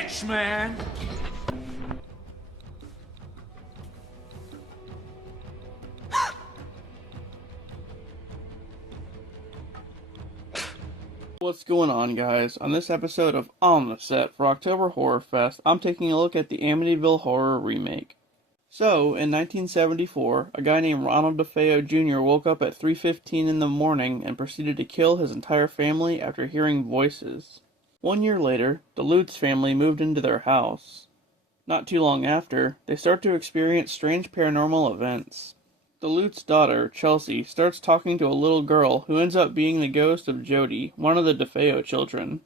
bitch, man! What's going on, guys? On this episode of On the Set for October Horrorfest, I'm taking a look at the Amityville Horror remake. So, in 1974, a guy named Ronald DeFeo Jr. woke up at 3:15 in the morning and proceeded to kill his entire family after hearing voices. 1 year later, the Lutz family moved into their house. Not too long after, they start to experience strange paranormal events. The Lutz daughter, Chelsea, starts talking to a little girl who ends up being the ghost of Jody, one of the DeFeo children.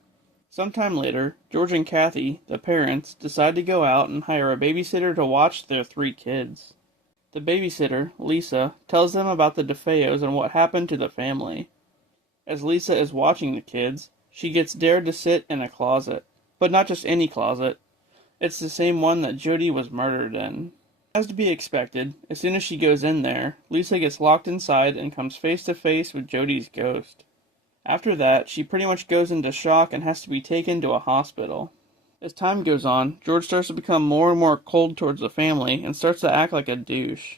Sometime later, George and Kathy, the parents, decide to go out and hire a babysitter to watch their 3 kids. The babysitter, Lisa, tells them about the DeFeos and what happened to the family. As Lisa is watching the kids, she gets dared to sit in a closet. But not just any closet. It's the same one that Jody was murdered in. As to be expected, as soon as she goes in there, Lisa gets locked inside and comes face to face with Jody's ghost. After that, she pretty much goes into shock and has to be taken to a hospital. As time goes on, George starts to become more and more cold towards the family and starts to act like a douche.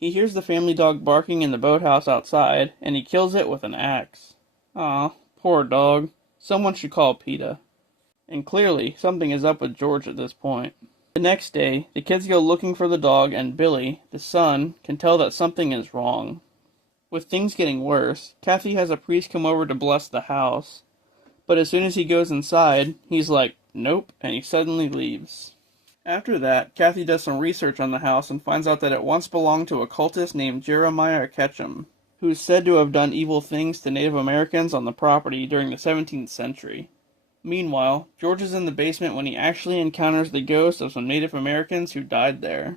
He hears the family dog barking in the boathouse outside, and he kills it with an axe. Aw, poor dog. Someone should call PETA. And clearly, something is up with George at this point. The next day, the kids go looking for the dog, and Billy, the son, can tell that something is wrong. With things getting worse, Kathy has a priest come over to bless the house. But as soon as he goes inside, he's like, nope, and he suddenly leaves. After that, Kathy does some research on the house and finds out that it once belonged to a cultist named Jeremiah Ketchum, who is said to have done evil things to Native Americans on the property during the 17th century. Meanwhile, George is in the basement when he actually encounters the ghost of some Native Americans who died there.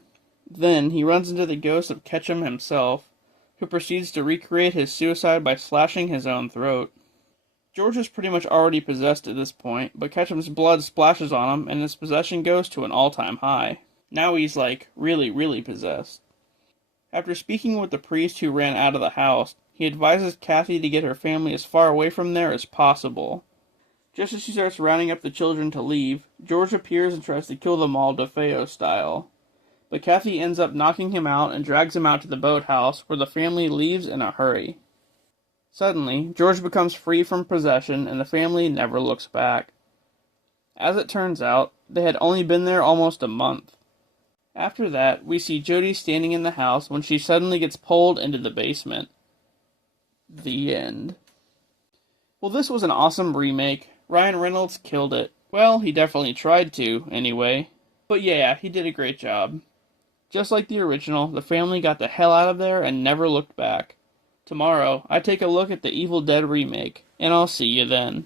Then, he runs into the ghost of Ketchum himself, who proceeds to recreate his suicide by slashing his own throat. George is pretty much already possessed at this point, but Ketchum's blood splashes on him and his possession goes to an all-time high. Now he's like, really possessed. After speaking with the priest who ran out of the house, he advises Kathy to get her family as far away from there as possible. Just as she starts rounding up the children to leave, George appears and tries to kill them all DeFeo style. But Kathy ends up knocking him out and drags him out to the boathouse, where the family leaves in a hurry. Suddenly, George becomes free from possession and the family never looks back. As it turns out, they had only been there almost a month. After that, we see Jody standing in the house when she suddenly gets pulled into the basement. The end. Well, this was an awesome remake. Ryan Reynolds killed it. Well, he definitely tried to, anyway. But yeah, he did a great job. Just like the original, the family got the hell out of there and never looked back. Tomorrow, I take a look at the Evil Dead remake, and I'll see you then.